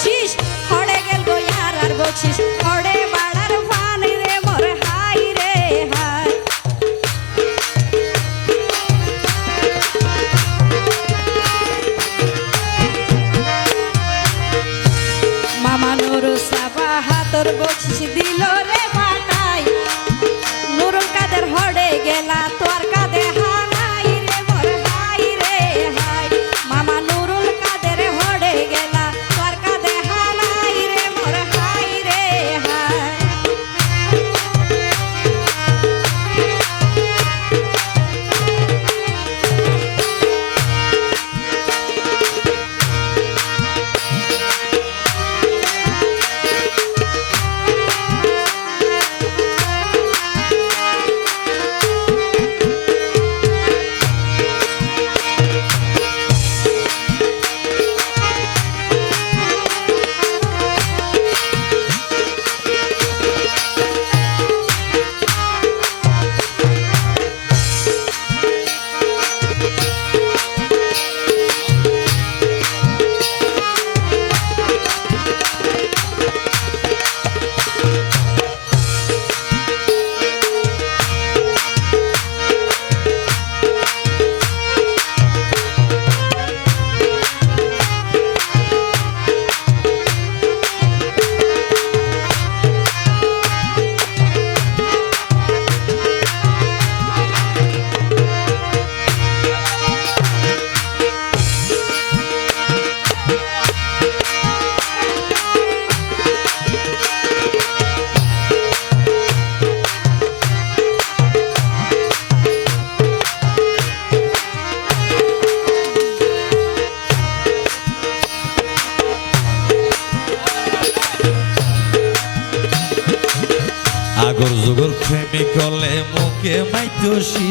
বকশিস হড়ে গেল গো আর বকশিস হড়ে বাড়ার ফানি রে মোর হাই রে হাই মামা নুরু সাবা হাতর বকশিস দিল রে বাটাই নুরুল কাদের হড়ে গেলা তোর কাঁধে হানাই রে মোর হাই রে হাই মামা নুরুল কাদের হড়ে গেলা তোর কাঁধে হানাই রে মোর হাই রে হাই আগর যুগর প্রেমিক হলে মুখে মাইতোষি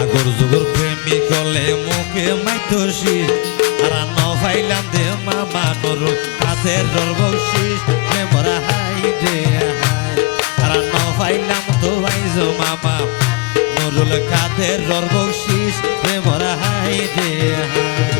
আগর যুগর প্রেমিক হলে মুখে মাইতোষি আর নফাইলাম দে মামা নুরুল কাদের বকশিস রে মোরা হাই রে হাই আর নফাইলাম তো ভাইজো মামা নুরুল কাদের বকশিস রে মোরা হাই রে হাই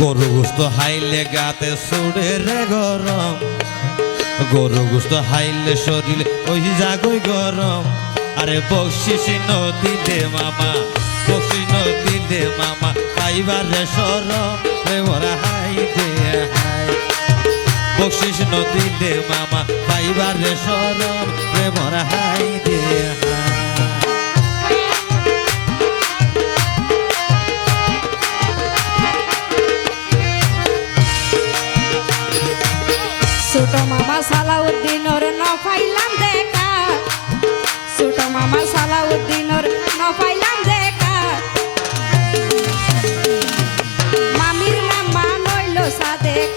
গরু গোস্ত হাইলে গাতে সুরে রে গরম গরু গোস্ত হাইলে শরীর ওই জাগই গরম আরে বকশিস নদিলে মামা বকশিস নদিলে মামা পাইবার রে সরম রে মোরা হাই দে হাই বকশিস নদিলে মামা পাইবার রে সরম রে মোরা হাই দে হাই ছোট মামা সালাউদ্দিনর নফাইলাম দেখা ছোট মামা সালাউদ্দিনর নফাইলাম দেখা মামির নাম মানইল সাদেক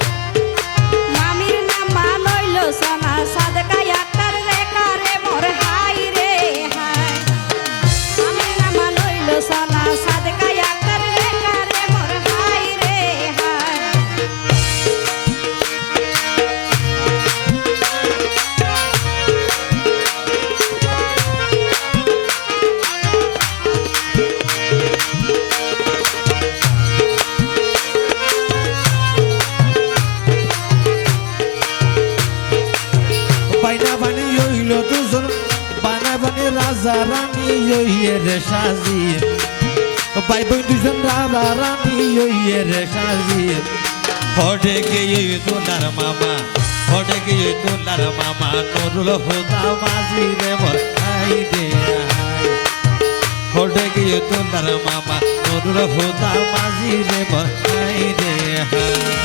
মামির নাম মানইল সোনা সাদেকা আক্তার রেখা রে মোর হাই রে হাই মামির নাম মানইল সোনা সাদেকা আক্তার রেখা রে মোর হাই রে হাই রাজা রানী রে সাজি ভাই বোন দুজন রাজা রানী রে সাজি হটে গিয়ে তোনার মামা হটে গিয়ে তোলার মামা নুরুল হুদা মাঝি রে মোর হাই রে হাই হোটে গিয়ে তোলার মামা নুরুল হুদা মাঝি রে মোর হাই রে হাই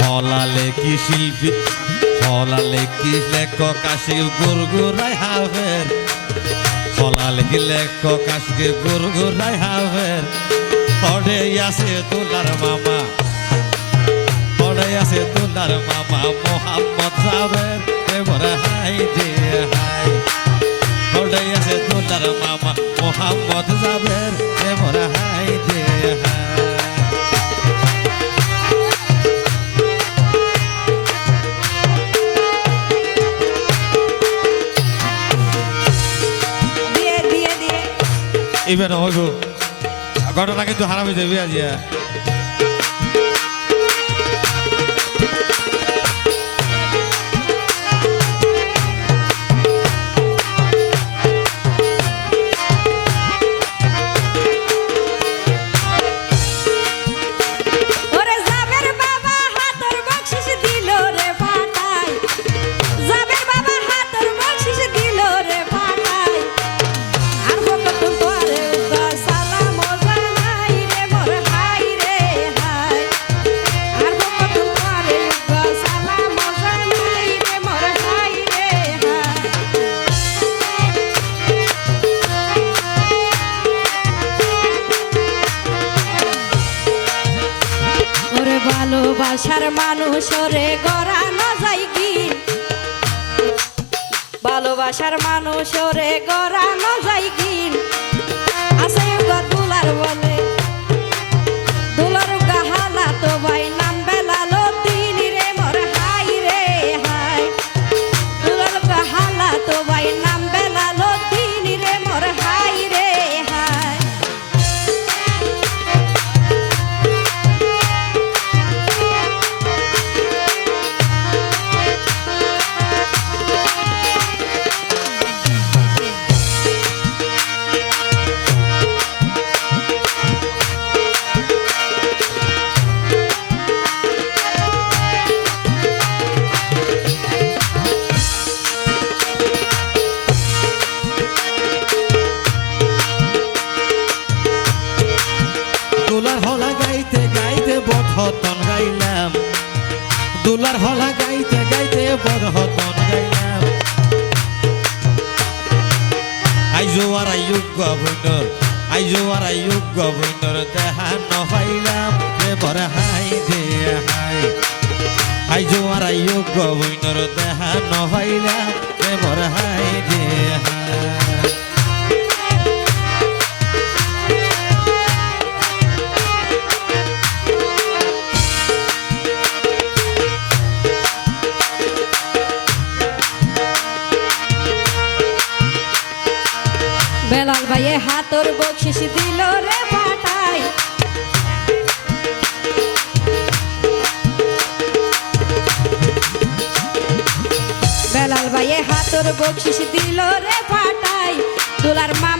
হলালে কি শিল্পী হলালে কি লেখক আসি গুরগুরাই হাভের হলালে কি লেখক আসি গুরগুরাই হাভের হডে আছে তোলার মামা হডে আছে তোলার মামা মোহাম্মদ জাবের এবার হাই দে হাই হডে আছে তোলার মামা মোহাম্মদ জাবের এবার হাই দে হাই এবার হইব ঘটনা কিন্তু হারামি দেবে আজিয়া ভালোবাসার মানুষ রে গড়ানো যায় কি ভালোবাসার মানুষ রে গড়ানো যায় কি আছে দুলার বলে দুলার গাহালা তো ভাই নাম বেলালো দিন রে মোর হাই রে হাই দুলার গাহালা তো ভাই নাম বেলালো দিন রে মোর হাই রে হাই দুলার হলা গাইতে গাইতে বড়হতন গাইলাম দুলার হলা গাইতে গাইতে বড়হতন গাইলাম আইজো আর আইয়ুব গভর্নর আইজো আর আইয়ুব গভর্নর দেখা নহাইলাম এবার হাই দে হাই আইজো আর আইয়ুব গভর্নর দেখা নহাইলাম এবার হাই দে হাই বেলাল ভাইয়ে হাতর বকশিস দিল রে পাটাই বেলাল ভাইয়ে হাতর বকশিস দিল রে পাটাই দুলার মা